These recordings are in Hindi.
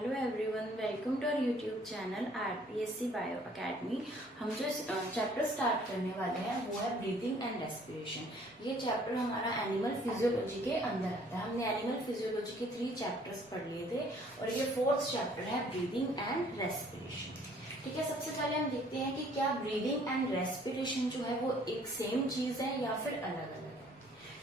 Hello everyone, welcome to our YouTube channel RPSC bio academy. हम जो चैप्टर स्टार्ट करने वाले हैं वो है ब्रीदिंग एंड रेस्पिरेशन। ये चैप्टर हमारा एनिमल फिजियोलॉजी के अंदर आता है। हमने एनिमल फिजियोलॉजी के 3 चैप्टर्स पढ़ लिए थे और ये 4th चैप्टर है ब्रीदिंग एंड रेस्पिरेशन। ठीक है, सबसे पहले हम देखते हैं कि क्या ब्रीदिंग एंड रेस्पिरेशन जो है वो एक सेम चीज है या फिर अलग अलग है।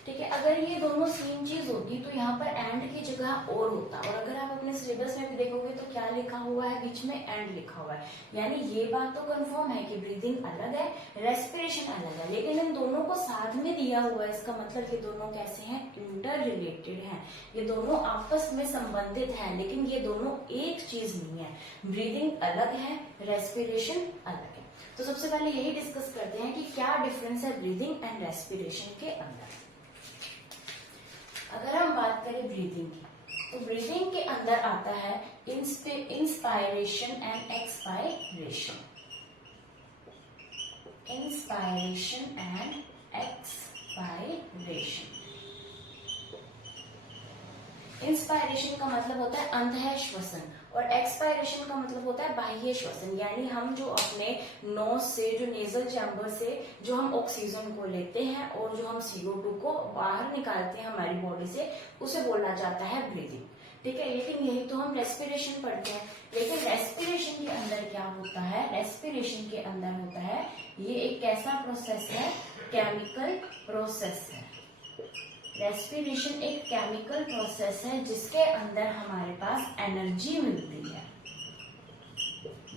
ठीक है, अगर ये दोनों सेम चीज होती तो यहाँ पर एंड की जगह और होता, और अगर आप अपने सिलेबस में भी देखोगे तो क्या लिखा हुआ है, बीच में एंड लिखा हुआ है। यानी ये बात तो कंफर्म है कि ब्रीदिंग अलग है, रेस्पिरेशन अलग है, लेकिन इन दोनों को साथ में दिया हुआ है। इसका मतलब ये दोनों कैसे हैं, इंटर रिलेटेड हैं, ये दोनों आपस में संबंधित हैं, लेकिन ये दोनों एक चीज नहीं है। ब्रीदिंग अलग है, रेस्पिरेशन अलग है। तो सबसे पहले यही डिस्कस करते हैं कि क्या डिफरेंस है ब्रीदिंग एंड रेस्पिरेशन के अंदर। अगर हम बात करें ब्रीदिंग की, तो ब्रीदिंग के अंदर आता है inspiration and expiration. Inspiration and expiration. Inspiration का मतलब होता है अंतः श्वसन और एक्सपायरेशन का मतलब होता है बाह्य श्वसन। यानी हम जो अपने नोज से, जो नेजल चैम्बर से जो हम ऑक्सीजन को लेते हैं और जो हम CO2 को बाहर निकालते हैं हमारी बॉडी से, उसे बोला जाता है ब्रीदिंग। ठीक है, लेकिन यही तो हम रेस्पिरेशन पढ़ते हैं। लेकिन रेस्पिरेशन के अंदर क्या होता है, रेस्पिरेशन के अंदर होता है ये एक कैसा प्रोसेस है, केमिकल प्रोसेस है। रेस्पिरेशन एक केमिकल प्रोसेस है जिसके अंदर हमारे पास एनर्जी मिलती है।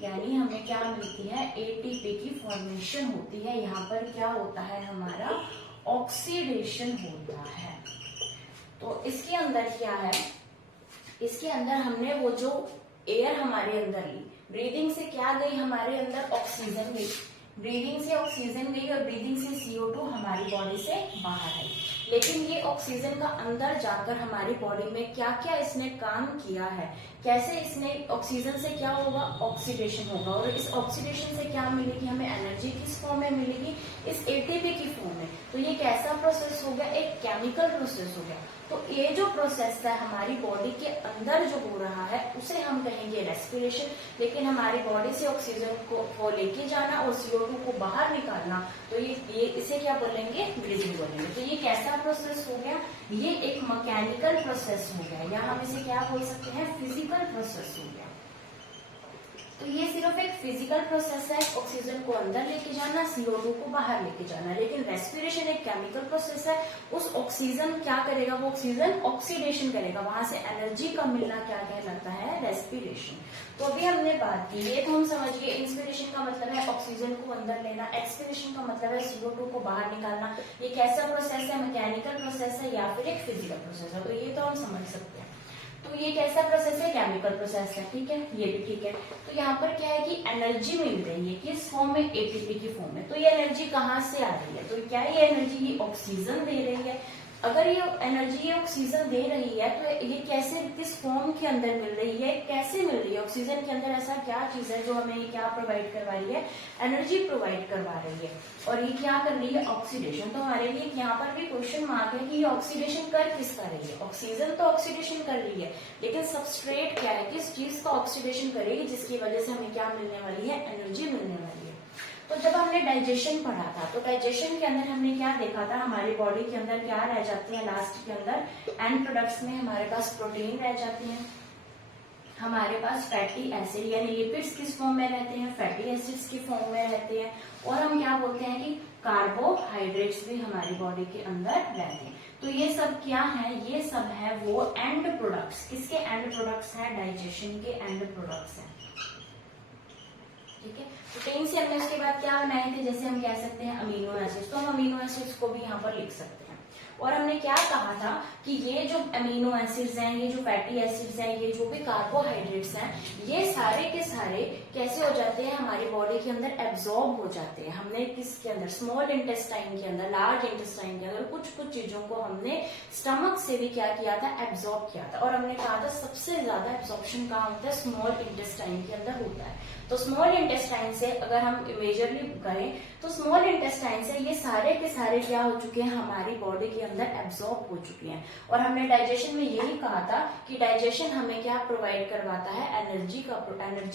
यानी हमें क्या मिलती है, एटीपी की फॉर्मेशन होती है। यहाँ पर क्या होता है, हमारा ऑक्सीडेशन होता है। तो इसके अंदर क्या है, इसके अंदर हमने वो जो एयर हमारे अंदर ली, ब्रीदिंग से क्या गई हमारे अंदर, ऑक्सीजन गई। ब्रीदिंग से ऑक्सीजन गई और ब्रीदिंग से CO2 हमारी बॉडी से बाहर आई। लेकिन ये ऑक्सीजन का अंदर जाकर हमारी बॉडी में क्या क्या इसने काम किया है, कैसे इसने ऑक्सीजन से क्या होगा, ऑक्सीडेशन होगा। और इस ऑक्सीडेशन से क्या मिलेगी हमें, एनर्जी किस फॉर्म में मिलेगी, इस एटीपी की फॉर्म में। तो ये कैसा प्रोसेस हो गया, एक केमिकल प्रोसेस हो गया। तो ये जो प्रोसेस है हमारी बॉडी के अंदर जो हो रहा है उसे हम कहेंगे रेस्पिरेशन। लेकिन हमारी बॉडी से ऑक्सीजन को लेके जाना और CO2 को बाहर निकालना, तो ये इसे क्या बोलेंगे, ब्रीदिंग बोलेंगे। तो ये कैसा प्रोसेस हो गया, ये एक मैकेनिकल प्रोसेस हो गया, या हम इसे क्या बोल सकते हैं, फिजिकल प्रोसेस हो गया। तो ये सिर्फ एक फिजिकल प्रोसेस है, ऑक्सीजन को अंदर लेके जाना, CO2 को बाहर लेके जाना। लेकिन रेस्पिरेशन एक केमिकल प्रोसेस है, उस ऑक्सीजन क्या करेगा, वो ऑक्सीजन ऑक्सीडेशन करेगा, वहां से एनर्जी का मिलना क्या कहलाता है, रेस्पिरेशन। तो अभी हमने बात की, ये तो हम समझ गए, इंस्पिरेशन का मतलब है ऑक्सीजन को अंदर लेना, एक्सपिरेशन का मतलब है CO2 को बाहर निकालना। ये कैसा प्रोसेस है, मैकेनिकल प्रोसेस है या फिर एक फिजिकल प्रोसेस है, तो ये तो हम समझ सकते हैं। तो ये कैसा प्रोसेस है, केमिकल प्रोसेस है। ठीक है, ये भी ठीक है। तो यहाँ पर क्या है कि एनर्जी मिल रही है, किस फॉर्म में, एटीपी की फॉर्म में। तो ये एनर्जी कहाँ से आ रही है, तो क्या ये एनर्जी ये ऑक्सीजन दे रही है। अगर ये एनर्जी ये ऑक्सीजन दे रही है तो ये कैसे, किस फॉर्म के अंदर मिल रही है, कैसे मिल रही है, ऑक्सीजन के अंदर ऐसा क्या चीज है जो हमें क्या प्रोवाइड करवा रही है, एनर्जी प्रोवाइड करवा रही है। और ये क्या कर रही है, ऑक्सीडेशन। तो हमारे लिए यहाँ पर भी क्वेश्चन मार्क है कि ये ऑक्सीडेशन कर किसका रही है, ऑक्सीजन तो ऑक्सीडेशन कर रही है, लेकिन सबस्ट्रेट क्या है, किस चीज का ऑक्सीडेशन करेगी, जिसकी वजह से हमें क्या मिलने वाली है, एनर्जी मिलने वाली है। तो जब हमने डाइजेशन पढ़ा था, तो डाइजेशन के अंदर हमने क्या देखा था, हमारी बॉडी के अंदर क्या रह जाती है, लास्ट के अंदर एंड प्रोडक्ट्स में हमारे पास प्रोटीन रह जाती है, हमारे पास फैटी एसिड यानी लिपिड्स किस फॉर्म में रहते हैं, फैटी एसिड्स की फॉर्म में रहते हैं, और हम क्या बोलते हैं कि कार्बोहाइड्रेट्स भी हमारी बॉडी के अंदर रहते हैं। तो ये सब क्या है, ये सब है वो एंड प्रोडक्ट्स। किसके एंड प्रोडक्ट्स हैं, डाइजेशन के एंड प्रोडक्ट्स हैं। ठीक है, प्रोटीन से हमने उसके बाद क्या बनाए थे, जैसे हम कह सकते हैं अमीनो एसिड्स, तो हम अमीनो एसिड्स को भी यहाँ पर लिख सकते हैं। और हमने क्या कहा था कि ये जो अमीनो एसिड्स हैं, ये जो फैटी एसिड्स हैं, ये जो भी कार्बोहाइड्रेट्स हैं, ये सारे के सारे कैसे हो जाते हैं, हमारी बॉडी के अंदर एब्जॉर्ब हो जाते हैं। हमने किसके अंदर, स्मॉल इंटेस्टाइन के अंदर, लार्ज इंटेस्टाइन के अंदर, कुछ कुछ चीजों को हमने स्टमक से भी क्या किया था, एब्जॉर्ब किया था। और हमने कहा था सबसे ज्यादा एब्जॉर्प्शन कहाँ होता है, स्मॉल इंटेस्टाइन के अंदर होता है। तो स्मॉल इंटेस्टाइन से अगर हम मेजरली करें तो स्मॉल इंटेस्टाइन से ये सारे के सारे क्या हो चुके हैं, हमारी बॉडी के अंदर एब्जॉर्ब हो चुकी हैं। और हमने डाइजेशन में यही कहा था कि डाइजेशन हमें क्या प्रोवाइड करवाता है, एनर्जी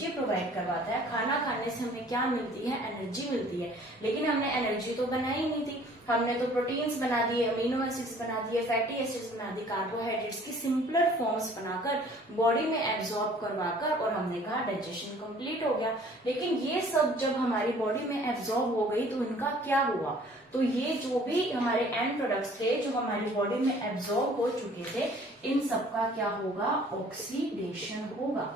प्रोवाइड करवाता है। खाना खाने से हमें क्या मिलती है, एनर्जी मिलती है। लेकिन हमने एनर्जी तो बनाई नहीं थी, हमने तो प्रोटीन्स बना दिए, अमीनो एसिड्स बना दिए, फैटी एसिड्स बना दिए, कार्बोहाइड्रेट्स की सिंपलर फॉर्म्स बनाकर बॉडी में एब्जॉर्ब करवाकर, और हमने कहा डाइजेशन कंप्लीट हो गया। लेकिन ये सब जब हमारी बॉडी में एब्जॉर्ब हो गई तो इनका क्या हुआ, तो ये जो भी हमारे एंड प्रोडक्ट्स थे जो हमारी बॉडी में एब्जॉर्ब हो चुके थे, इन सबका क्या होगा, ऑक्सीडेशन होगा।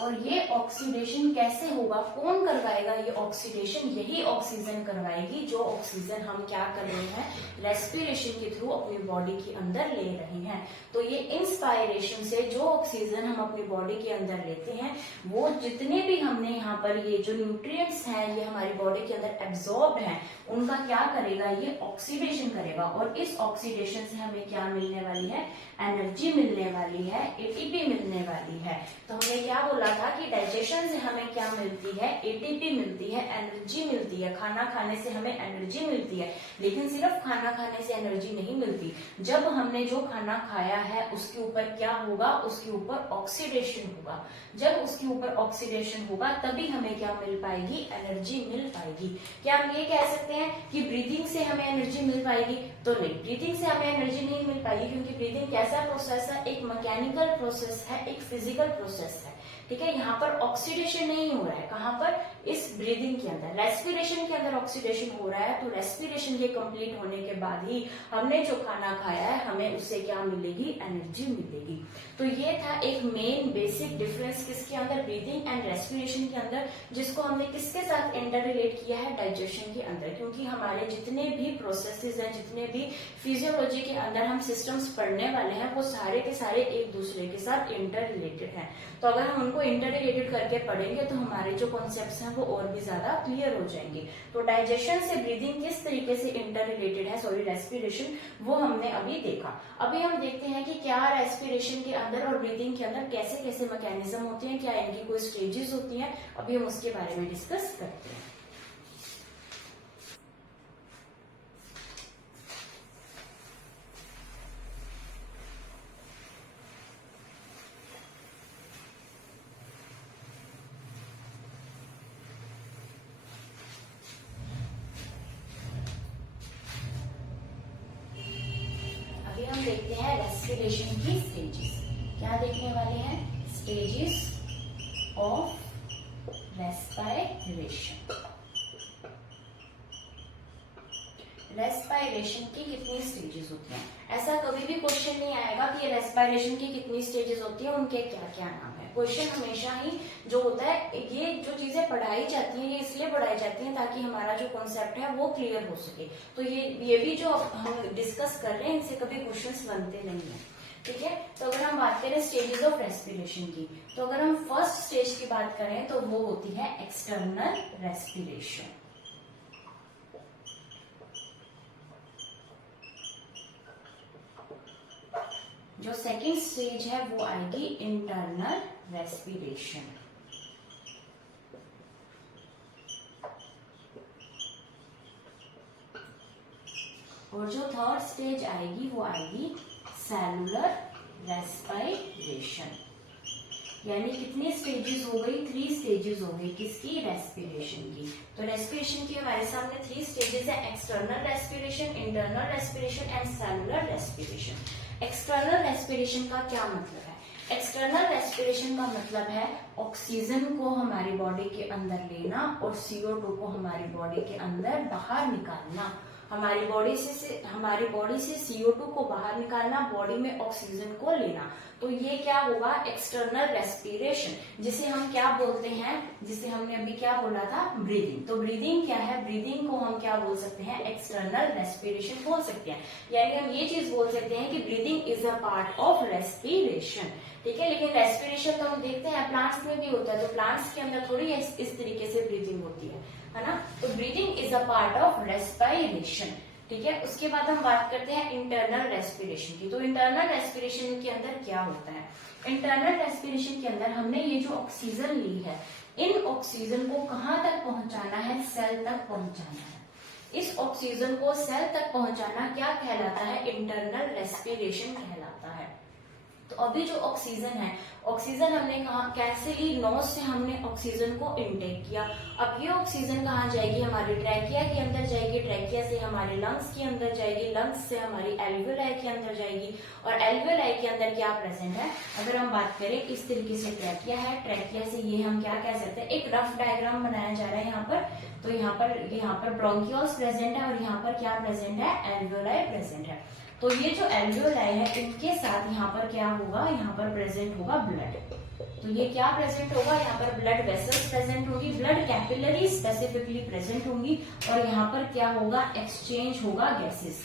और ये ऑक्सीडेशन कैसे होगा, कौन करवाएगा ये ऑक्सीडेशन, यही ऑक्सीजन करवाएगी, जो ऑक्सीजन हम क्या कर रहे हैं, रेस्पिरेशन के थ्रू अपनी बॉडी के अंदर ले रहे हैं। तो ये इंस्पायरेशन से जो ऑक्सीजन हम अपनी बॉडी के अंदर लेते हैं, वो जितने भी हमने यहाँ पर ये जो न्यूट्रिएंट्स हैं ये हमारी बॉडी के अंदर एब्जॉर्ब हैं, उनका क्या करेगा, ये ऑक्सीडेशन करेगा। और इस ऑक्सीडेशन से हमें क्या मिलने वाली है, एनर्जी मिलने वाली है, एटीपी मिलने वाली है। तो हमने क्या बोला था कि डाइजेशन से हमें क्या मिलती है, एटीपी मिलती है, एनर्जी मिलती है। खाना खाने से हमें एनर्जी मिलती है, लेकिन सिर्फ खाना खाने से एनर्जी नहीं मिलती। जब हमने जो खाना खाया है उसके ऊपर क्या होगा, उसके ऊपर ऑक्सीडेशन होगा। जब उसके ऊपर ऑक्सीडेशन होगा तभी हमें क्या मिल पाएगी, एनर्जी मिल पाएगी। क्या हम ये कह सकते हैं कि ब्रीदिंग से हमें एनर्जी मिल पाएगी, तो नहीं, ब्रीदिंग से हमें एनर्जी नहीं मिल पाएगी, क्योंकि ब्रीदिंग कैसा प्रोसेस है, एक मैकेनिकल प्रोसेस है, एक फिजिकल प्रोसेस है। ठीक है, यहाँ पर ऑक्सीडेशन नहीं हो रहा है, कहाँ पर, इस ब्रीदिंग के अंदर। रेस्पिरेशन के अंदर ऑक्सीडेशन हो रहा है, तो रेस्पिरेशन के कंप्लीट होने के बाद ही हमने जो खाना खाया है हमें उससे क्या मिलेगी, एनर्जी मिलेगी। तो ये था एक मेन बेसिक डिफरेंस किसके अंदर, ब्रीदिंग एंड रेस्पिरेशन के अंदर, जिसको हमने किसके साथ इंटर रिलेट किया है, डाइजेशन के अंदर। क्योंकि हमारे जितने भी प्रोसेसेस हैं, जितने भी फिजियोलॉजी के अंदर हम सिस्टम्स पढ़ने वाले हैं, वो सारे के सारे एक दूसरे के साथ इंटर रिलेटेड हैं। तो अगर हम उनको इंटर रिलेटेड करके पढ़ेंगे तो हमारे जो कॉन्सेप्ट्स हैं वो और भी ज्यादा क्लियर हो जाएंगे। तो डाइजेशन से ब्रीदिंग किस तरीके से इंटर रिलेटेड है, सॉरी रेस्पिरेशन, वो हमने अभी देखा। अभी हम देखते हैं कि क्या रेस्पिरेशन के अंदर और ब्रीदिंग के अंदर कैसे कैसे मैकेनिज्म होते हैं, क्या इनकी कोई स्टेजेस होती हैं, अभी हम उसके बारे में डिस्कस करते हैं। देखते हैं रेस्पिरेशन की स्टेजेस। क्या देखने वाले हैं, स्टेजेस ऑफ रेस्पिरेशन। रेस्पिरेशन की कितनी स्टेजेस होती हैं, ऐसा कभी भी क्वेश्चन नहीं आएगा कि रेस्पिरेशन की कितनी स्टेजेस होती है, उनके क्या क्या नाम है। क्वेश्चन हमेशा ही जो होता है, ये जो चीजें पढ़ाई जाती हैं ये इसलिए पढ़ाई जाती हैं ताकि हमारा जो कॉन्सेप्ट है वो क्लियर हो सके। तो ये भी जो हम डिस्कस कर रहे हैं इनसे कभी क्वेश्चंस बनते नहीं है। ठीक है, तो अगर हम बात करें स्टेजेस ऑफ रेस्पिरेशन की, तो अगर हम फर्स्ट स्टेज की बात करें तो वो होती है एक्सटर्नल रेस्पिरेशन। जो सेकंड स्टेज है वो आएगी इंटरनल रेस्पिरेशन। और जो थर्ड स्टेज आएगी वो आएगी सेलुलर रेस्पिरेशन। यानी कितनी स्टेजेस हो गई, 3 स्टेजेस हो गई किसकी, रेस्पिरेशन की। तो रेस्पिरेशन की हमारे सामने 3 स्टेजेस है, external respiration, internal respiration and cellular respiration. External respiration का क्या मतलब है, एक्सटर्नल रेस्पिरेशन का मतलब है ऑक्सीजन को हमारी बॉडी के अंदर लेना और CO2 को हमारी बॉडी के अंदर बाहर निकालना। हमारी बॉडी से CO2 को बाहर निकालना, बॉडी में ऑक्सीजन को लेना। तो ये क्या होगा, एक्सटर्नल रेस्पिरेशन, जिसे हम क्या बोलते हैं, जिसे हमने अभी क्या बोला था, ब्रीदिंग। तो ब्रीदिंग क्या है, ब्रीदिंग को हम क्या बोल सकते हैं, एक्सटर्नल रेस्पिरेशन बोल सकते हैं। यानी हम ये चीज बोल सकते हैं कि breathing is a part of respiration. ठीक है, लेकिन रेस्पिरेशन तो हम देखते हैं प्लांट्स में भी होता है, तो प्लांट्स के अंदर थोड़ी इस तरीके से ब्रीदिंग होती है ना। तो breathing is a part of respiration. ठीक है, उसके बाद हम बात करते हैं इंटरनल रेस्पिरेशन की। तो इंटरनल रेस्पिरेशन के अंदर क्या होता है, इंटरनल रेस्पिरेशन के अंदर हमने ये जो ऑक्सीजन ली है, इन ऑक्सीजन को कहाँ तक पहुंचाना है, सेल तक पहुंचाना है। इस ऑक्सीजन को सेल तक पहुंचाना क्या कहलाता है? इंटरनल रेस्पिरेशन कहलाता है। तो अभी जो ऑक्सीजन है, ऑक्सीजन हमने कहा कैसे ली? नोज से हमने ऑक्सीजन को इनटेक किया। अब ये ऑक्सीजन कहाँ जाएगी? हमारी ट्रैकिया के अंदर जाएगी, ट्रैकिया से हमारे लंग्स के अंदर जाएगी, लंग्स से हमारी एल्वियोलाई के अंदर जाएगी, और एल्वियोलाई के अंदर क्या प्रेजेंट है? अगर हम बात करें इस तरीके से ट्रैकिया है, ट्रैकिया से ये हम क्या कह सकते हैं? एक रफ डायग्राम बनाया जा रहा है यहाँ पर। तो यहाँ पर ब्रोंकियोल्स प्रेजेंट है और यहाँ पर क्या प्रेजेंट है? एल्वियोलाई प्रेजेंट है। तो ये जो एल्वियोलाई है इनके साथ यहाँ पर क्या होगा? यहाँ पर प्रेजेंट होगा ब्लड। तो ये क्या प्रेजेंट होगा? यहाँ पर ब्लड वेसल्स प्रेजेंट होगी, ब्लड कैपिलरी स्पेसिफिकली प्रेजेंट होंगी, और यहाँ पर क्या होगा? एक्सचेंज होगा गैसेस।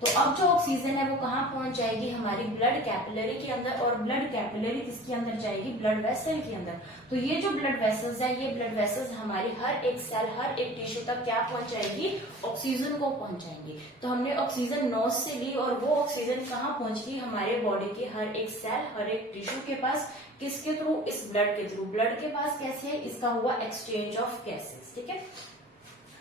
तो अब जो ऑक्सीजन है वो कहाँ पहुंच जाएगी? हमारी ब्लड कैपिलरी के अंदर, और ब्लड कैपिलरी किसके अंदर जाएगी? ब्लड वेसल के अंदर। तो ये जो ब्लड वेसल्स है, ये ब्लड वेसल्स हमारी हर एक सेल, हर एक टिश्यू तक क्या पहुंचाएगी? ऑक्सीजन को पहुंचाएंगी। तो हमने ऑक्सीजन नोज से ली और वो ऑक्सीजन कहाँ पहुंच गई? हमारे बॉडी के हर एक सेल, हर एक टिश्यू के पास। किसके थ्रू? इस ब्लड के थ्रू। ब्लड के पास कैसे है? इसका हुआ एक्सचेंज ऑफ गैसेस। ठीक है।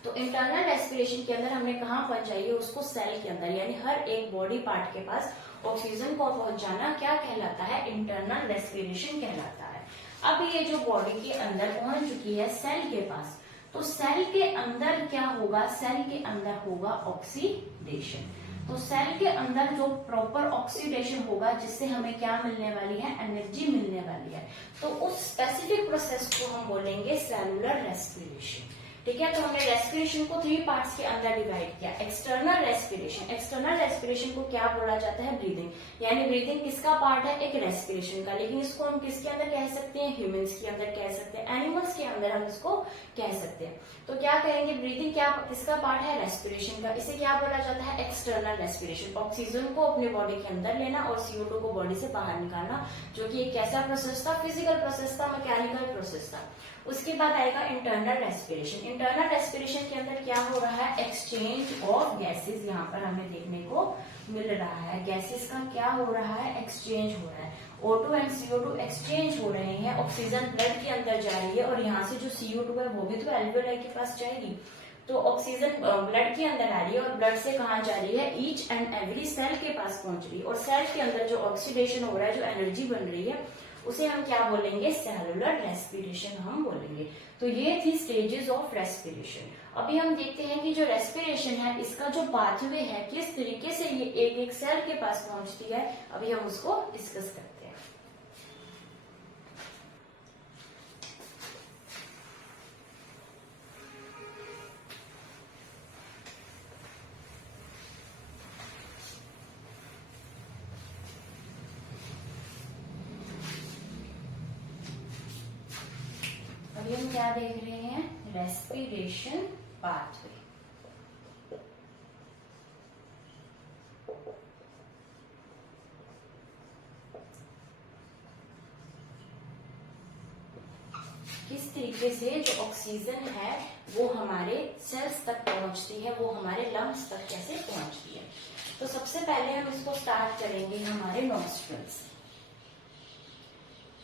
तो इंटरनल रेस्पिरेशन के अंदर हमने कहाँ पहुंचाई है? उसको सेल के अंदर, यानी हर एक बॉडी पार्ट के पास ऑक्सीजन को पहुंचाना क्या कहलाता है? इंटरनल रेस्पिरेशन कहलाता है। अब ये जो बॉडी के अंदर पहुंच चुकी है सेल के पास, तो सेल के अंदर क्या होगा? सेल के अंदर होगा ऑक्सीडेशन। तो सेल के अंदर जो प्रॉपर ऑक्सीडेशन होगा, जिससे हमें क्या मिलने वाली है? एनर्जी मिलने वाली है। तो उस स्पेसिफिक प्रोसेस को हम बोलेंगे सेलुलर रेस्पिरेशन। ठीक है। तो हमने रेस्पिरेशन को 3 पार्ट्स के अंदर डिवाइड किया। एक्सटर्नल रेस्पिरेशन, एक्सटर्नल रेस्पिरेशन को क्या बोला जाता है? ब्रीदिंग। यानी ब्रीदिंग किसका पार्ट है? एक रेस्पिरेशन का। लेकिन इसको हम किसके अंदर कह सकते हैं? ह्यूमंस के अंदर कह सकते हैं, एनिमल्स के अंदर हम इसको कह सकते हैं। तो क्या कहेंगे? ब्रीदिंग क्या किसका पार्ट है? रेस्पिरेशन का। इसे क्या बोला जाता है? External respiration. ऑक्सीजन को अपने बॉडी के अंदर लेना और CO2 को बॉडी से बाहर निकालना, जो कि एक कैसा प्रोसेस था? फिजिकल प्रोसेस था, मैकेनिकल प्रोसेस था। उसके बाद आएगा इंटरनल रेस्पिरेशन। इंटरनल रेस्पिरेशन के अंदर क्या हो रहा है? एक्सचेंज ऑफ गैसेस यहाँ पर हमें देखने को मिल रहा है। गैसेस का क्या हो रहा है? एक्सचेंज हो रहा है। O2 एंड CO2 एक्सचेंज हो रहे हैं। ऑक्सीजन ब्लड के अंदर जा रही है और यहाँ से जो CO2 है वो भी तो एल्वियोलाई के पास जाएगी। तो ऑक्सीजन ब्लड के अंदर आ रही है और ब्लड से कहाँ जा रही है? ईच एंड एवरी सेल के पास पहुंच रही है। और सेल के अंदर जो ऑक्सीडेशन हो रहा है, जो एनर्जी बन रही है, उसे हम क्या बोलेंगे? सेलुलर रेस्पिरेशन हम बोलेंगे। तो ये थी स्टेजेस ऑफ रेस्पिरेशन। अभी हम देखते हैं कि जो रेस्पिरेशन है इसका जो पाथवे है, किस तरीके से ये एक एक सेल के पास पहुंचती है, अभी हम उसको डिस्कस करते हैं। अभी हम क्या देख रहे हैं? Respiration pathway. किस तरीके से जो ऑक्सीजन है वो हमारे सेल्स तक पहुंचती है, वो हमारे लंग्स तक कैसे पहुंचती है। तो सबसे पहले हम इसको स्टार्ट करेंगे हमारे नॉस्ट्रल्स।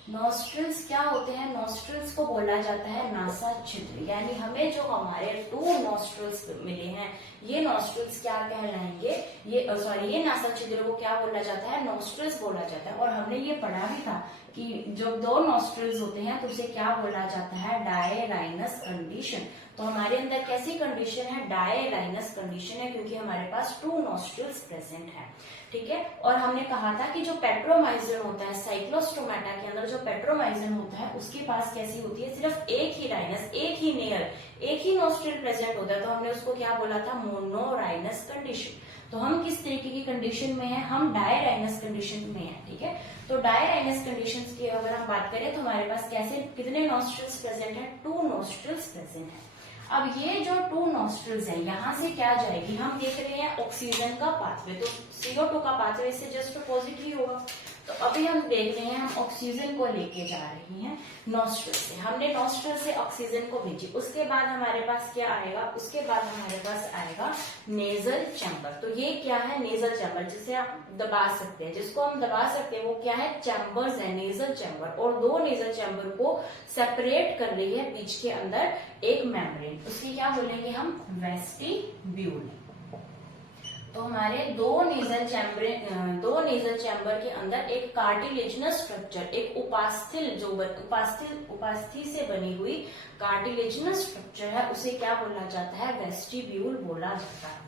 नॉस्ट्रल्स क्या होते हैं? नॉस्ट्रल्स को बोला जाता है नासा छिद्र। यानी हमें जो हमारे 2 नॉस्ट्रल्स मिले हैं, ये नॉस्ट्रल्स क्या कहलाएंगे? ये नासा छिद्र को क्या बोला जाता है? नॉस्ट्रल्स बोला जाता है। और हमने ये पढ़ा भी था कि जो 2 नॉस्ट्रल्स होते हैं तो उसे क्या बोला जाता है? डायराइनस कंडीशन। तो हमारे अंदर कैसी कंडीशन है? डायराइनस कंडीशन है, क्योंकि हमारे पास 2 नॉस्ट्रल्स प्रेजेंट है। ठीक है। और हमने कहा था कि जो पेट्रोमाइजन होता है, साइक्लोस्टोमेटा के अंदर जो पेट्रोमाइजन होता है उसके पास कैसी होती है? सिर्फ एक ही राइनस, एक ही नेयर, एक ही नॉस्ट्रल प्रेजेंट होता है। तो हमने उसको क्या बोला था? मोनोराइनस कंडीशन। तो हम किस तरीके की कंडीशन में है? हम डायराइनस कंडीशन में है। ठीक है। तो डायराइनस कंडीशन की अगर हम बात करें तो हमारे पास कैसे कितने नॉस्ट्रल्स प्रेजेंट है? 2 नॉस्ट्रल्स प्रेजेंट है। अब ये जो 2 नॉस्ट्रल्स है, यहाँ से क्या जाएगी? हम देख रहे हैं ऑक्सीजन का पाथवे, तो CO2 का पाथवे से जस्ट अपोजिट ही होगा। तो अभी हम देख रहे हैं, हम ऑक्सीजन को लेके जा रहे हैं नॉस्ट्रल से। हमने नॉस्ट्रल से ऑक्सीजन को भेजी, उसके बाद हमारे पास क्या आएगा, उसके बाद हमारे पास आएगा नेजल चैम्बर। तो ये क्या है, नेजल चैम्बर, जिसे आप दबा सकते हैं, जिसको हम दबा सकते हैं वो क्या है, चैम्बर्स है, नेजल चैम्बर। और दो नेजल चैम्बर को सेपरेट कर रही है बीच के अंदर एक मेम्ब्रेन, उसकी क्या बोलेंगे हम, वेस्टिब्यूल। तो हमारे दो नेजल चैम्बर के अंदर एक कार्टिलेजिनस स्ट्रक्चर, एक उपास्थि से बनी हुई कार्टिलेजिनस स्ट्रक्चर है, उसे क्या बोला जाता है, वेस्टिब्यूल बोला जाता है।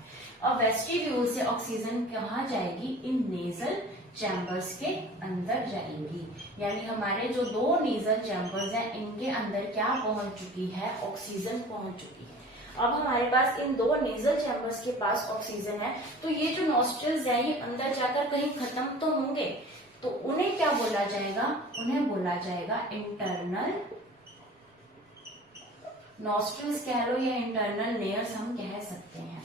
और वेस्टिब्यूल से ऑक्सीजन कहाँ जाएगी, इन नेजल चैम्बर्स के अंदर जाएंगी। यानी हमारे जो दो नेजल चैम्बर्स हैं, इनके अंदर क्या पहुंच चुकी है, ऑक्सीजन पहुंच चुकी है। अब हमारे पास इन दो नेजल चैम्बर्स के पास ऑक्सीजन है, तो ये जो नॉस्ट्रल्स हैं ये अंदर जाकर कहीं खत्म तो होंगे, तो उन्हें क्या बोला जाएगा, उन्हें बोला जाएगा इंटरनल नॉस्ट्रल्स कह लो या इंटरनल लेयर्स हम कह सकते हैं।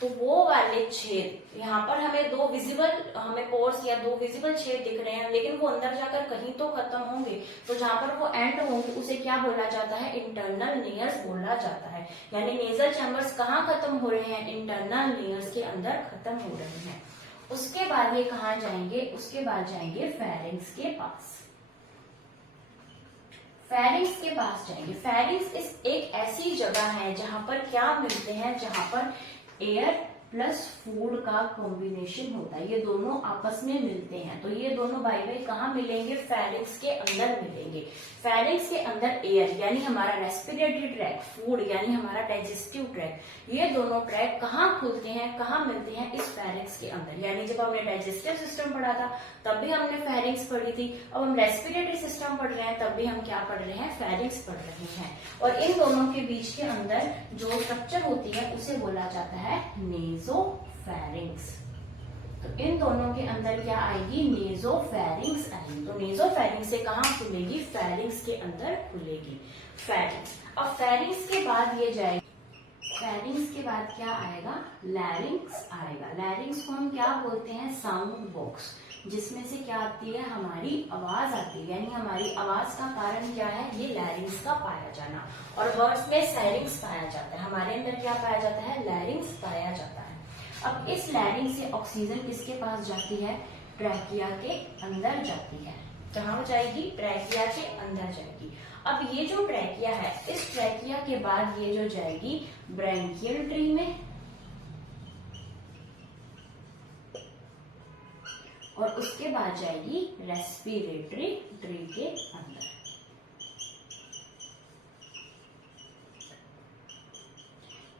तो वो वाले छेद, यहाँ पर हमें दो विजिबल, हमें पोर्स या दो विजिबल छेद दिख रहे हैं, लेकिन वो अंदर जाकर कहीं तो खत्म होंगे, तो जहां पर वो एंड होंगे उसे क्या बोला जाता है, इंटरनल लेयर्स बोला जाता है। यानी नेजल चैम्बर्स कहाँ खत्म हो रहे हैं, इंटरनल लेयर्स के अंदर खत्म हो रहे हैं। उसके बाद ये कहाँ जाएंगे, उसके बाद जाएंगे फेरिंग्स के पास। फेरिंग्स के पास जाएंगे। फेरिंग्स एक ऐसी जगह है जहां पर क्या मिलते हैं, जहां पर एयर प्लस फूड का कॉम्बिनेशन होता है, ये दोनों आपस में मिलते हैं। तो ये दोनों बाई बाई कहाँ मिलेंगे, फेरिंग्स के अंदर मिलेंगे। फेरिंग्स के अंदर एयर यानी हमारा रेस्पिरेटरी ट्रैक, फूड यानी हमारा डाइजेस्टिव ट्रैक, ये दोनों ट्रैक कहाँ खुलते हैं, कहाँ मिलते हैं, इस फेरिंग्स के अंदर। यानी जब हमने डाइजेस्टिव सिस्टम पढ़ा था तब भी हमने फेरिंग्स पढ़ी थी, अब हम रेस्पिरेटरी सिस्टम पढ़ रहे हैं तब भी हम क्या पढ़ रहे हैं, फेरिंग्स पढ़ रहे हैं। और इन दोनों के बीच के अंदर जो स्ट्रक्चर होती है उसे बोला जाता है नेजोफेरिंग्स। तो इन दोनों के अंदर क्या आएगी, नेजोफेरिंग्स आएगी। तो नेजोफेरिंग्स से कहाँ खुलेगी, फेरिंग्स के अंदर खुलेगी फेरिंग्स। अब फेरिंग्स के बाद ये जाएगी, फेरिंग्स के बाद क्या आएगा, लैरिंग्स आएगा। लैरिंग्स को हम क्या बोलते हैं, साउंड बॉक्स, जिसमें से क्या आती है, हमारी आवाज आती है। यानी हमारी आवाज का कारण क्या है, ये लैरिंग्स का पाया जाना। और वर्ड्स में सैरिंग्स पाया जाता है, हमारे अंदर क्या पाया जाता है, लैरिंग्स पाया जाता है। अब इस लैरिंग से ऑक्सीजन किसके पास जाती है, ट्रैकिया के अंदर जाती है। कहाँ जाएगी, ट्रैकिया के अंदर जाएगी। अब ये जो ट्रैकिया है, इस ट्रैकिया के बाद ये जो जाएगी ब्रैंकियल ट्री में, और उसके बाद जाएगी रेस्पिरेटरी ट्री के अंदर।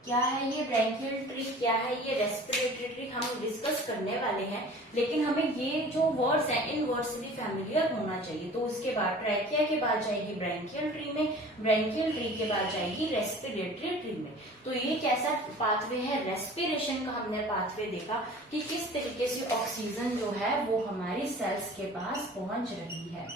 क्या है ये ब्रैंकियल ट्री, क्या है ये रेस्पिरेटरी ट्री, हम डिस्कस करने वाले हैं। लेकिन हमें ये जो वर्ड्स हैं, इन वर्ड्स से भी फैमिलियर होना चाहिए। तो उसके बाद ट्रैकिया के बाद जाएगी ब्रैंकियल ट्री में, ब्रैंकियल ट्री के बाद जाएगी रेस्पिरेटरी ट्री में। तो ये कैसा पाथवे है, रेस्पिरेशन का हमने पाथवे देखा कि किस तरीके से ऑक्सीजन जो है वो हमारी सेल्स के पास पहुंच रही है।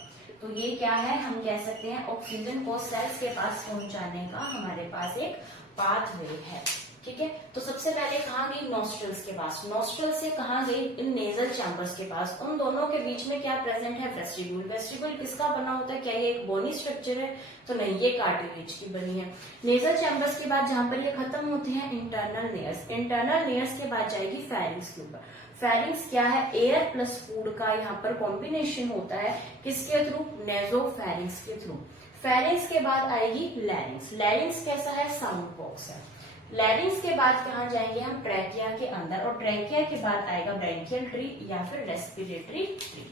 तो ये क्या है, हम कह सकते हैं ऑक्सीजन को सेल्स के पास पहुंचाने का हमारे पास एक पाथवे है। ठीक है, तो सबसे पहले कहाँ गई, नॉस्ट्रल्स के पास। नॉस्ट्रल से कहाँ गई, इन नेजल चैम्बर्स के पास। उन दोनों के बीच में क्या प्रेजेंट है, वेस्टिब्यूल। वेस्टिब्यूल किसका बना होता है, क्या ये एक बोनी स्ट्रक्चर है, तो नहीं, ये कार्टिलेज की बनी है। नेजल चैम्बर्स के बाद जहां पर ये खत्म होते हैं, इंटरनल लेयर्स। इंटरनल लेयर्स के बाद जाएगी फेरिंग्स के ऊपर। फेरिंग्स क्या है, एयर प्लस फूड का यहाँ पर कॉम्बिनेशन होता है, किसके थ्रू, नेजोफेरिंग्स के थ्रू। फेरिंग्स के बाद आएगी लैरिंग्स। लैरिंग्स कैसा है, साउंड बॉक्स है। लैरिंग्स के बाद कहाँ जाएंगे हम, ट्रैकिया के अंदर, और ट्रैकिया के बाद आएगा ब्रैंकियल ट्री या फिर रेस्पिरेटरी ट्री।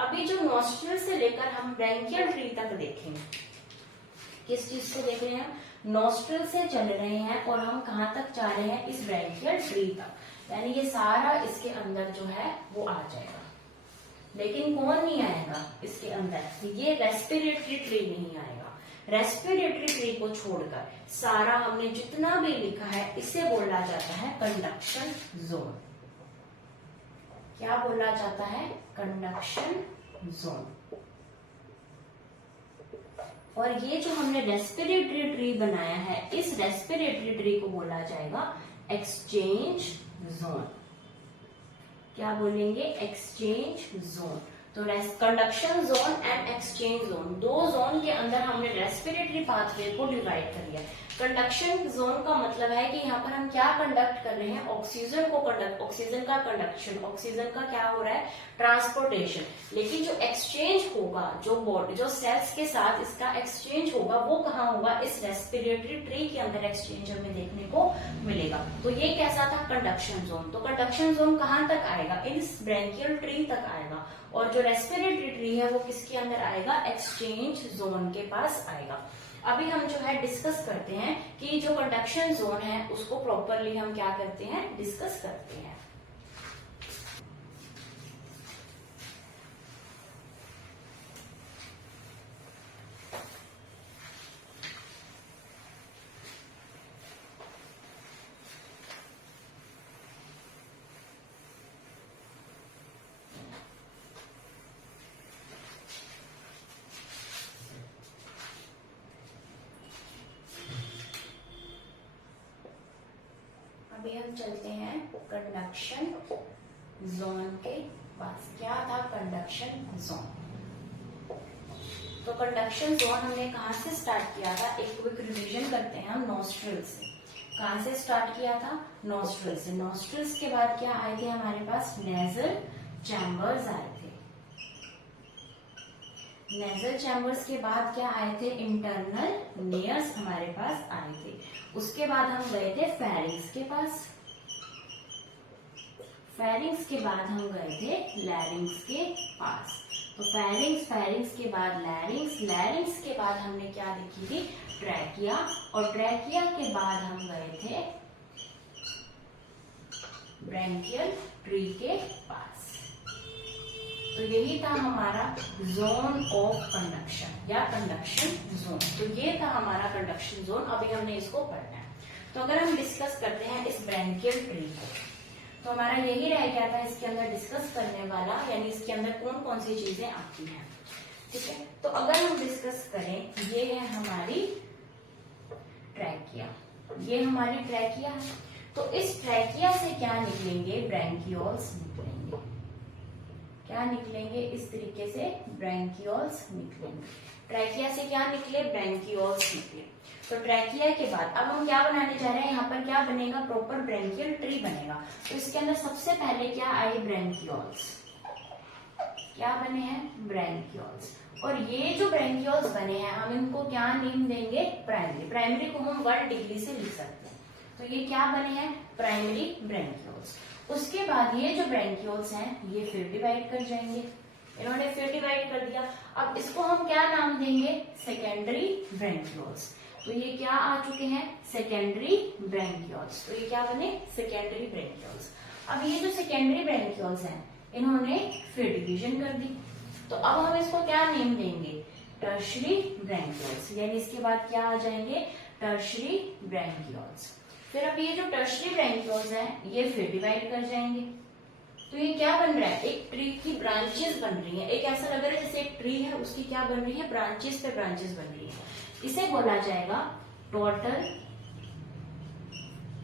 अभी जो नॉस्ट्रल से लेकर हम ब्रैंकियल ट्री तक देखेंगे, किस चीज को देख रहे हैं, नॉस्ट्रल से चल रहे हैं और हम कहाँ तक जा रहे हैं, इस ब्रैंकियल ट्री तक। यानी ये सारा इसके अंदर जो है वो आ जाएगा। लेकिन कौन नहीं आएगा इसके अंदर, ये रेस्पिरेटरी ट्री नहीं आएगा। रेस्पिरेटरी ट्री को छोड़कर सारा हमने जितना भी लिखा है, इसे बोला जाता है कंडक्शन जोन। क्या बोला जाता है, कंडक्शन जोन। और ये जो हमने रेस्पिरेटरी ट्री बनाया है, इस रेस्पिरेटरी ट्री को बोला जाएगा एक्सचेंज जोन। क्या बोलेंगे, एक्सचेंज जोन। तो conduction zone and exchange zone, दो जोन के अंदर हमने रेस्पिरेटरी पाथवे को डिवाइड कर लिया। कंडक्शन जोन का मतलब है कि यहाँ पर हम क्या कंडक्ट कर रहे हैं, ऑक्सीजन को कंडक्ट, ऑक्सीजन का कंडक्शन, ऑक्सीजन का क्या हो रहा है, ट्रांसपोर्टेशन। लेकिन जो एक्सचेंज होगा, जो सेल्स के साथ इसका एक्सचेंज होगा, वो कहाँ होगा, इस रेस्पिरेटरी ट्री के अंदर एक्सचेंज हमें देखने को मिलेगा। तो ये कैसा था, कंडक्शन जोन। तो कंडक्शन जोन कहाँ तक आएगा, इस ब्रैंकियल ट्री तक आएगा, और जो रेस्पिरेटरी ट्री है वो किसके अंदर आएगा, एक्सचेंज जोन के पास आएगा। अभी हम जो है डिस्कस करते हैं कि जो कंडक्शन जोन है उसको प्रॉपरली हम क्या करते हैं, डिस्कस करते हैं। अभी हम चलते हैं कंडक्शन जोन के पास। क्या था कंडक्शन जोन, तो कंडक्शन जोन हमने कहाँ से स्टार्ट किया था, एक क्विक रिवीजन करते हैं हम नॉस्ट्रिल से। कहाँ से स्टार्ट किया था, नॉस्ट्रिल से। नॉस्ट्रिल्स के बाद क्या आए थे हमारे पास, नेजल चैम्बर्स आए थे। नेजल चैम्बर्स के बाद क्या आए थे, इंटरनल नेयर्स हमारे पास आए थे। उसके बाद हम गए थे फेरिंग्स के पास। फेरिंग्स के बाद हम गए थे लैरिंग्स के पास। तो फेरिंग्स के बाद लैरिंग्स के बाद हमने क्या देखी थी, ट्रैकिया, और ट्रैकिया के बाद हम गए थे ब्रैंकियल ट्री के पास। तो यही था हमारा जोन ऑफ कंडक्शन या कंडक्शन जोन। तो ये था हमारा कंडक्शन जोन। अभी हमने इसको पढ़ना है। तो अगर हम डिस्कस करते हैं इस ब्रैंकियल ट्री को, तो हमारा यही रह गया था इसके अंदर डिस्कस करने वाला, यानी इसके अंदर कौन कौन सी चीजें आती हैं। ठीक है, तो अगर हम डिस्कस करें, ये है हमारी ट्रैकिया, ये हमारी ट्रैकिया है। तो इस ट्रैकिया से क्या निकलेंगे, ब्रैंकियोल्स निकलेंगे। क्या निकलेंगे, इस तरीके से ब्रैंकियोल्स निकलेंगे। ट्रैकिया से क्या निकले, ब्रैंकियोल्स निकले। तो ट्रैकिया के बाद अब हम क्या बनाने जा रहे हैं, यहाँ पर क्या बनेगा, प्रॉपर ब्रैंकियल ट्री बनेगा। तो इसके अंदर सबसे पहले क्या आए, ब्रैंकियोल्स। क्या बने हैं, ब्रैंकियोल्स। और ये जो ब्रैंकियोल्स बने हैं, हम इनको क्या नेम देंगे, प्राइमरी। प्राइमरी को हम 1 डिग्री से लिख सकते हैं। तो ये क्या बने हैं, प्राइमरी ब्रैंकियोल्स। उसके बाद ये जो ब्रैंकियोल्स हैं ये फिर डिवाइड कर जाएंगे, इन्होंने फिर डिवाइड कर दिया। अब इसको हम क्या नाम देंगे, सेकेंडरी ब्रैंकियोल्स। तो ये क्या आ चुके हैं, सेकेंडरी ब्रैंकियोल्स। तो ये क्या बने, सेकेंडरी ब्रैंकियोल्स। अब ये जो सेकेंडरी ब्रैंकियोल्स हैं इन्होंने फिर डिवीजन कर दी। तो अब हम इसको क्या नेम देंगे, टर्शरी ब्रैंकियोल्स। यानी इसके बाद क्या आ जाएंगे, टर्शरी ब्रैंकियोल्स। फिर अब ये जो टर्शरी ब्रैंकियोल्स हैं ये फिर डिवाइड कर जाएंगे। तो ये क्या बन रहा है, एक ट्री की ब्रांचेस बन रही है। एक ऐसा लग रहा है जैसे एक ट्री है, उसकी क्या बन रही है, ब्रांचेस पे ब्रांचेस बन रही है। इसे बोला जाएगा टोटल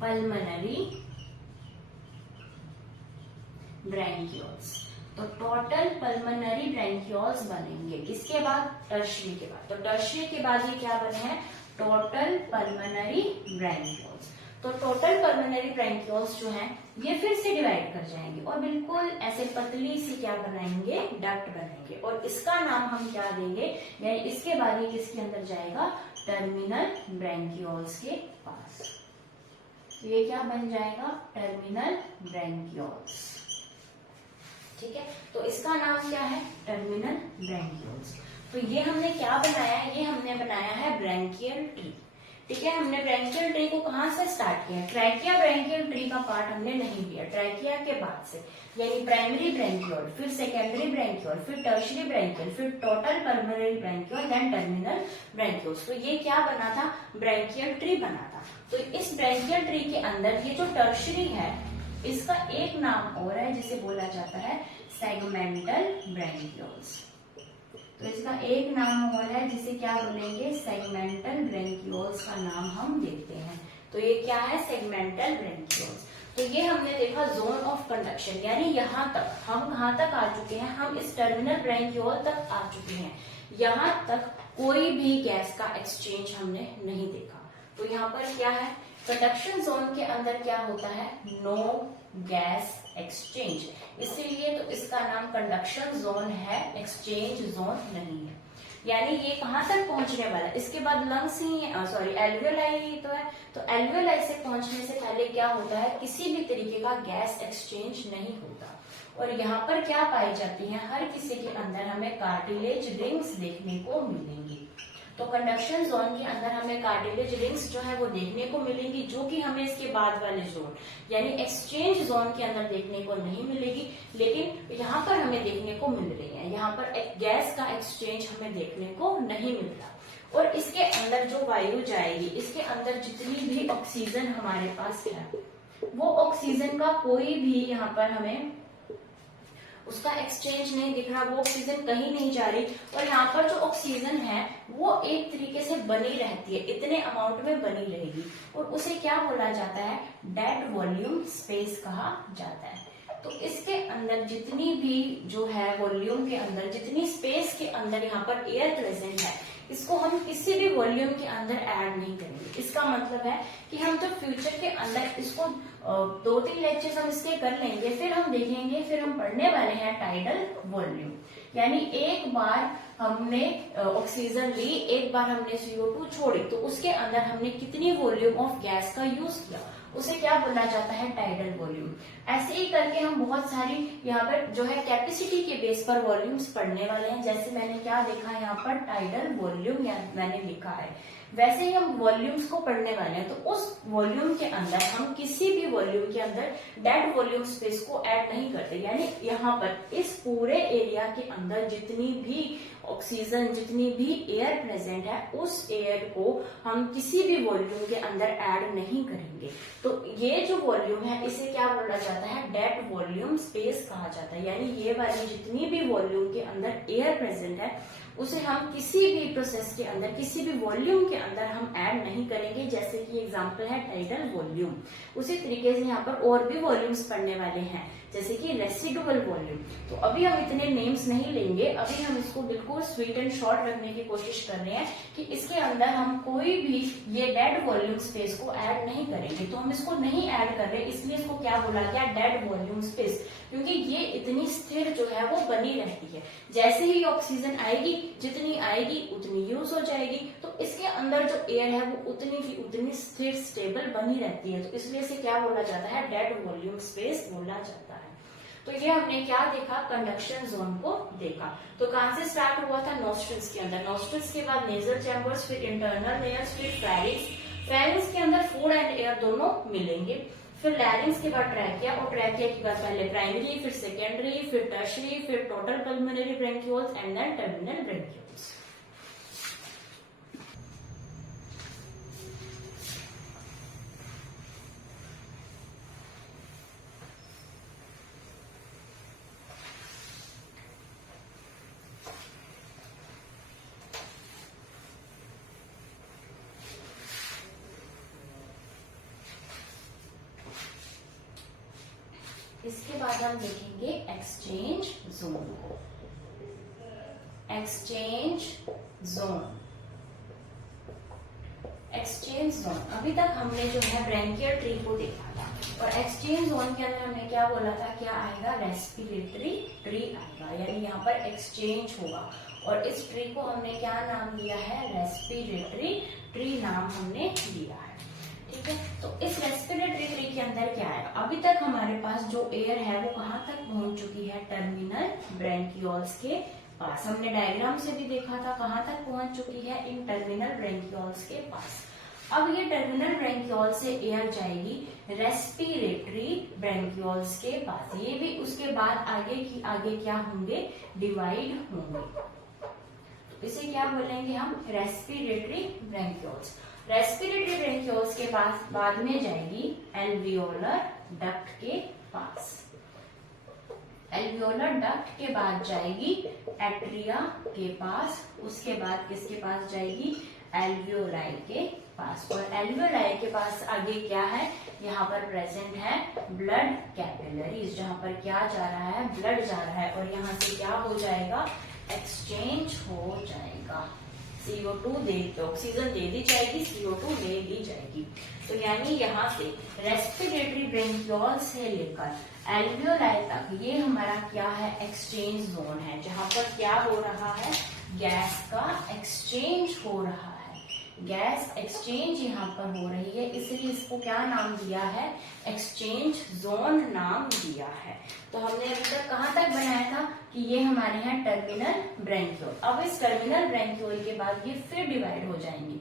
पल्मोनरी ब्रैंकियोल्स। तो टोटल पल्मोनरी ब्रैंकियोल्स बनेंगे किसके बाद, टर्शरी के बाद। तो टर्शरी के बाद ये क्या बने हैं, टोटल पल्मोनरी ब्रैंकियोल्स। तो टोटल पल्मोनरी ब्रैंकियोल्स जो हैं ये फिर से डिवाइड कर जाएंगे और बिल्कुल ऐसे पतली सी क्या बनाएंगे, डक्ट बनाएंगे। और इसका नाम हम क्या देंगे, यानी इसके बाद ये किसके अंदर जाएगा, टर्मिनल ब्रैंकियोल्स के पास। तो ये क्या बन जाएगा, टर्मिनल ब्रैंकियोल्स। ठीक है, तो इसका नाम क्या है, टर्मिनल ब्रैंकियोल्स। तो ये हमने क्या बनाया है, ये हमने बनाया है ब्रैंकियल ट्री। ठीक है, हमने ब्रैंकियल ट्री को कहां से स्टार्ट किया, ट्रैकिया ब्रैंकियल ट्री का पार्ट हमने नहीं लिया। ट्रैकिया के बाद से यानी प्राइमरी ब्रैंकियोल, फिर सेकेंडरी ब्रैंकियोल, फिर टर्शरी ब्रैंकियोल, फिर टोटल पल्मोनरी ब्रैंकियोल, देन टर्मिनल ब्रैंकियोल्स। तो ये क्या बना था, ब्रैंकियल ट्री बना था। तो इस ब्रैंकियल ट्री के अंदर ये जो टर्शरी है इसका एक नाम और है जिसे बोला जाता है सेगमेंटल ब्रैंकियोल्स। तो इसका एक नाम और है जिसे क्या बोलेंगे, सेगमेंटल ब्रैंकियोल्स का नाम हम देते हैं। तो ये क्या है, सेगमेंटल ब्रैंकियोल्स। तो ये हमने देखा जोन ऑफ कंडक्शन, यानी यहाँ तक हम कहाँ तक आ चुके हैं, हम इस टर्मिनल ब्रैंकियोल तक आ चुके हैं। यहाँ तक कोई भी गैस का एक्सचेंज हमने नहीं देखा। तो यहाँ पर क्या है, कंडक्शन जोन के अंदर क्या होता है, नो गैस एक्सचेंज, इसीलिए तो इसका नाम कंडक्शन जोन है, एक्सचेंज जोन नहीं है। यानी ये कहाँ तक पहुंचने वाला है, इसके बाद लंग्स ही सॉरी एल्वियोलाई ही तो है। तो एल्वियोलाई से पहुंचने से पहले क्या होता है, किसी भी तरीके का गैस एक्सचेंज नहीं होता। और यहाँ पर क्या पाई जाती है, हर किसी के अंदर हमें कार्टिलेज रिंग्स देखने को मिलेंगी। तो कंडक्शन जोन के अंदर हमें कार्टिलेज रिंग्स जो है वो देखने को मिलेंगी, जो कि हमें इसके बाद वाले जोन यानी एक्सचेंज जोन के अंदर देखने को नहीं मिलेगी, लेकिन यहाँ पर हमें देखने को मिल रही है। यहाँ पर एक गैस का एक्सचेंज हमें देखने को नहीं मिल रहा। और इसके अंदर जो वायु जाएगी, इसके अंदर जितनी भी ऑक्सीजन हमारे पास है, वो ऑक्सीजन का कोई भी यहाँ पर हमें उसका एक्सचेंज नहीं दिख रहा, वो ऑक्सीजन कहीं नहीं जा रही। और यहाँ पर जो ऑक्सीजन है वो एक तरीके से बनी रहती है, इतने अमाउंट में बनी रहेगी, और उसे क्या बोला जाता है, डेड वॉल्यूम स्पेस कहा जाता है। तो इसके अंदर जितनी भी जो है वॉल्यूम के अंदर जितनी स्पेस के अंदर यहाँ पर एयर प्रेजेंट है, इसको हम किसी भी वॉल्यूम के अंदर ऐड नहीं करेंगे। इसका मतलब है कि हम जब फ्यूचर के अंदर इसको 2-3 लेक्चर्स हम इसके कर लेंगे, फिर हम देखेंगे, फिर हम पढ़ने वाले हैं टाइडल वॉल्यूम। यानी एक बार हमने ऑक्सीजन ली, एक बार हमने CO2 छोड़ी, तो उसके अंदर हमने कितनी वॉल्यूम ऑफ गैस का यूज किया, उसे क्या बोला जाता है, टाइडल वॉल्यूम। ऐसे ही करके हम बहुत सारी यहाँ पर जो है कैपेसिटी के बेस पर वॉल्यूम्स पढ़ने वाले हैं। जैसे मैंने क्या देखा यहाँ पर, टाइडल वॉल्यूम मैंने लिखा है, वैसे ही हम वॉल्यूम्स को पढ़ने वाले हैं। तो उस वॉल्यूम के अंदर हम किसी भी वॉल्यूम के अंदर डेड वॉल्यूम स्पेस को ऐड नहीं करते। यानी यहाँ पर इस पूरे एरिया के अंदर जितनी भी ऑक्सीजन, जितनी भी एयर प्रेजेंट है, उस एयर को हम किसी भी वॉल्यूम के अंदर ऐड नहीं करेंगे। तो ये जो वॉल्यूम है, इसे क्या बोला जाता है, डेड वॉल्यूम स्पेस कहा जाता है। यानी ये वाली जितनी भी वॉल्यूम के अंदर एयर प्रेजेंट है, उसे हम किसी भी प्रोसेस के अंदर, किसी भी वॉल्यूम के अंदर हम ऐड नहीं करेंगे। जैसे कि एग्जांपल है टाइडल वॉल्यूम। उसी तरीके से यहाँ पर और भी वॉल्यूम्स पढ़ने वाले हैं, जैसे कि रेसिडुअल वॉल्यूम। तो अभी हम इतने नेम्स नहीं लेंगे, अभी हम इसको बिल्कुल स्वीट एंड शॉर्ट रखने की कोशिश कर रहे हैं कि इसके अंदर हम कोई भी ये डेड वॉल्यूम स्पेस को ऐड नहीं करेंगे। तो हम इसको नहीं ऐड कर रहे, इसलिए इसको क्या बोला गया, डेड वॉल्यूम स्पेस, क्योंकि ये इतनी स्थिर जो है वो बनी रहती है। जैसे ही ऑक्सीजन आएगी, जितनी आएगी उतनी यूज हो जाएगी, तो इसके अंदर जो एयर है वो उतनी की उतनी स्थिर, स्टेबल बनी रहती है। तो इसलिए इसे क्या बोला जाता है, डेड वॉल्यूम स्पेस बोला जाता है। तो ये हमने क्या देखा, कंडक्शन जोन को देखा। तो कहां से स्टार्ट हुआ था, नॉस्ट्रिल्स के अंदर, नॉस्ट्रिल्स के बाद नेजल चैम्बर्स, फिर इंटरनल लेयर्स, फिर फेरिंग्स, फेरिंग्स के अंदर फूड एंड एयर दोनों मिलेंगे, फिर लैरिंग्स के बाद ट्रैकिया, और ट्रैकिया के बाद पहले प्राइमरी, फिर सेकेंडरी, फिर टर्शरी, फिर total pulmonary bronchioles and then terminal bronchioles. इसके बाद हम देखेंगे एक्सचेंज जोन को। एक्सचेंज जोन, एक्सचेंज जोन, अभी तक हमने जो है ब्रैंकियल ट्री को देखा था, और एक्सचेंज जोन के अंदर हमने क्या बोला था, क्या आएगा, रेस्पिरेटरी ट्री आएगा। यानी यहाँ पर एक्सचेंज होगा, और इस ट्री को हमने क्या नाम दिया है, रेस्पिरेटरी ट्री नाम हमने दिया है। ठीक है, तो इस रेस्पिरेटरी ट्री के अंदर क्या है, अभी तक हमारे पास जो एयर है वो कहाँ तक पहुंच चुकी है, टर्मिनल ब्रैंकियोल्स के पास। हमने डायग्राम से भी देखा था कहाँ तक पहुंच चुकी है, इन टर्मिनल ब्रैंकियोल्स के पास। अब ये टर्मिनल ब्रैंकियोल से एयर जाएगी रेस्पिरेटरी ब्रैंकियोल्स के पास। ये भी उसके बाद आगे क्या होंगे, डिवाइड होंगे। तो इसे क्या बोलेंगे हम, रेस्पिरेटरी ब्रैंकियोल्स। रेस्पिरेटरी ब्रैंकियोल्स के पास बाद में जाएगी एल्वियोलर डक्ट के पास। एल्वियोलर डक्ट के बाद जाएगी एट्रिया के पास। उसके बाद किसके पास जाएगी, एल्वियोलाई के पास। और एल्वियोलाई के पास आगे क्या है, यहाँ पर प्रेजेंट है ब्लड कैपिलरीज, जहां पर क्या जा रहा है, ब्लड जा रहा है, और यहाँ से क्या हो जाएगा, एक्सचेंज हो जाएगा। CO2 ऑक्सीजन दे दी जाएगी, CO2 ले ली जाएगी। तो यानी यहाँ से रेस्पिरेटरी ब्रेंकियोल से लेकर एल्वियोलाई तक ये हमारा क्या है, एक्सचेंज जोन है, जहां पर क्या हो रहा है, गैस का एक्सचेंज हो रहा है। गैस एक्सचेंज यहाँ पर हो रही है, इसलिए इसको क्या नाम दिया है, एक्सचेंज जोन नाम दिया है। तो हमने अभी तक कहाँ तक बनाया था कि ये हमारे यहाँ टर्मिनल ब्रेंकियोल। अब इस टर्मिनल ब्रेंकियोल के बाद ये फिर डिवाइड हो जाएंगे,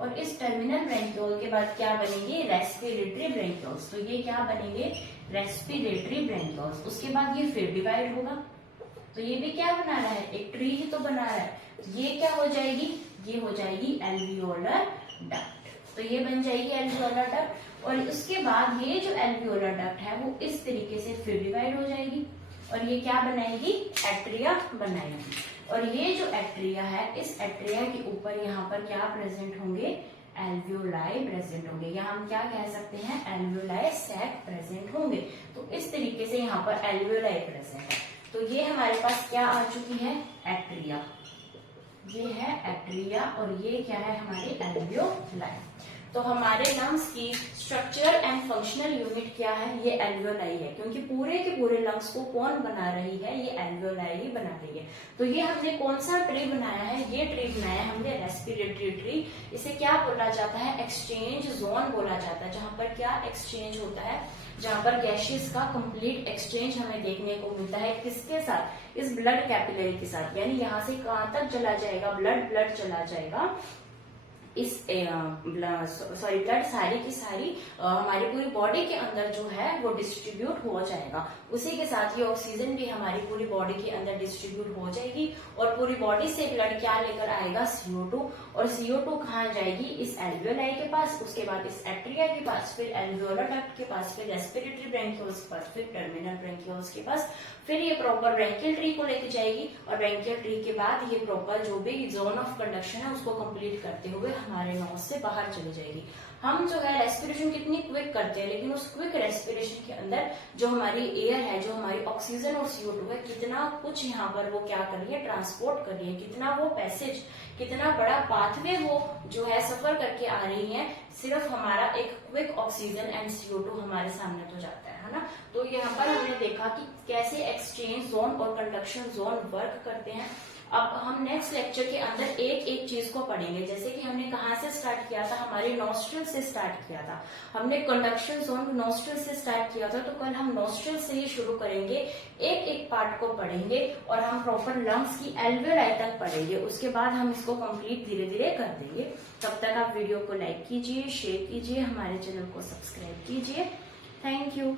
और इस टर्मिनल ब्रेंकियोल के बाद क्या बनेंगे, रेस्पिरेटरी ब्रेंकियोल्स। तो ये क्या बनेंगे, रेस्पिरेटरी ब्रेंकियोल्स। उसके बाद ये फिर डिवाइड होगा, तो ये भी क्या बना रहा है, एक ट्री ही तो बना रहा है। तो ये क्या हो जाएगी, ये हो जाएगी एल्वियोलर डक्ट। तो ये बन जाएगी एल्वियोलर डक्ट, और उसके बाद ये जो एल्वियोलर डक्ट है वो इस तरीके से फिर डिवाइड हो जाएगी, और ये क्या बनाएगी, एट्रिया बनाएगी। और ये जो एट्रिया है, इस एट्रिया के ऊपर यहाँ पर क्या प्रेजेंट होंगे, एल्वियोलाई प्रेजेंट होंगे, या हम क्या कह सकते हैं, एल्वियोलाई सैक प्रेजेंट होंगे। तो इस तरीके से यहाँ पर एल्वियोलाई प्रेजेंट है। तो ये हमारे पास क्या आ चुकी है, एट्रिया, ये है एट्रिया, और ये क्या है, हमारे एल्वियोलाई। तो हमारे लंग्स की स्ट्रक्चरल एंड फंक्शनल यूनिट क्या है, ये एल्वियोलाई है, क्योंकि पूरे के पूरे लंग्स को कौन बना रही है, ये एल्वियोलाई ही बना रही है। तो ये हमने कौन सा ट्री बनाया है, ये ट्री बनाया है हमने रेस्पिरेटरी ट्री। इसे क्या बोला जाता है, एक्सचेंज जोन बोला जाता है, जहां पर क्या एक्सचेंज होता है, जहां पर गैसेस का कंप्लीट एक्सचेंज हमें देखने को मिलता है, किसके साथ, इस ब्लड कैपिलरी के साथ। यानी यहाँ से कहां तक चला जाएगा, ब्लड चला जाएगा, इस ब्लड सारी की सारी हमारी पूरी बॉडी के अंदर जो है वो डिस्ट्रीब्यूट हो जाएगा। उसी के साथ ये ऑक्सीजन भी हमारी पूरी बॉडी के अंदर डिस्ट्रीब्यूट हो जाएगी, और पूरी बॉडी से ब्लड क्या लेकर आएगा, CO2, और CO2 कहाँ जाएगी, इस एल्वियोलाई के पास, उसके बाद इस एट्रिया के पास, फिर एल्वियोलर डक्ट के पास, फिर रेस्पिरेटरी ब्रेंकियोल्स के पास, फिर टर्मिनल ब्रेंकियोल्स के पास, फिर ये प्रॉपर ब्रेंकियल ट्री को लेके जाएगी, और ब्रेंकियल ट्री के बाद ये प्रॉपर जो भी जोन ऑफ कंडक्शन है उसको कंप्लीट करते हुए हमारे नोज से बाहर चली जाएगी। हम जो है रेस्पिरेशन कितनी क्विक करते हैं, लेकिन उस क्विक रेस्पिरेशन के अंदर जो हमारी एयर है, जो हमारी ऑक्सीजन और CO2 है, कितना कुछ यहाँ पर वो क्या कर रही है, ट्रांसपोर्ट कर रही है, कितना वो पैसेज, कितना बड़ा पाथवे वो जो है सफर करके आ रही है, सिर्फ हमारा एक क्विक ऑक्सीजन एंड CO2 हमारे सामने तो जाता है ना। तो यहाँ पर हमने देखा कि कैसे एक्सचेंज जोन और कंडक्शन जोन वर्क करते हैं। अब हम नेक्स्ट लेक्चर के अंदर एक एक चीज को पढ़ेंगे, जैसे कि हमने कहाँ से स्टार्ट किया था, हमारे नॉस्ट्रल से स्टार्ट किया था, हमने कंडक्शन जोन नॉस्ट्रल से स्टार्ट किया था। तो कल हम नॉस्ट्रल से ही शुरू करेंगे, एक एक पार्ट को पढ़ेंगे, और हम प्रॉपर लंग्स की एल्वियोलाई तक पढ़ेंगे। उसके बाद हम इसको कंप्लीट धीरे धीरे कर देंगे। तब तक आप वीडियो को लाइक कीजिए, शेयर कीजिए, हमारे चैनल को सब्सक्राइब कीजिए। Thank you.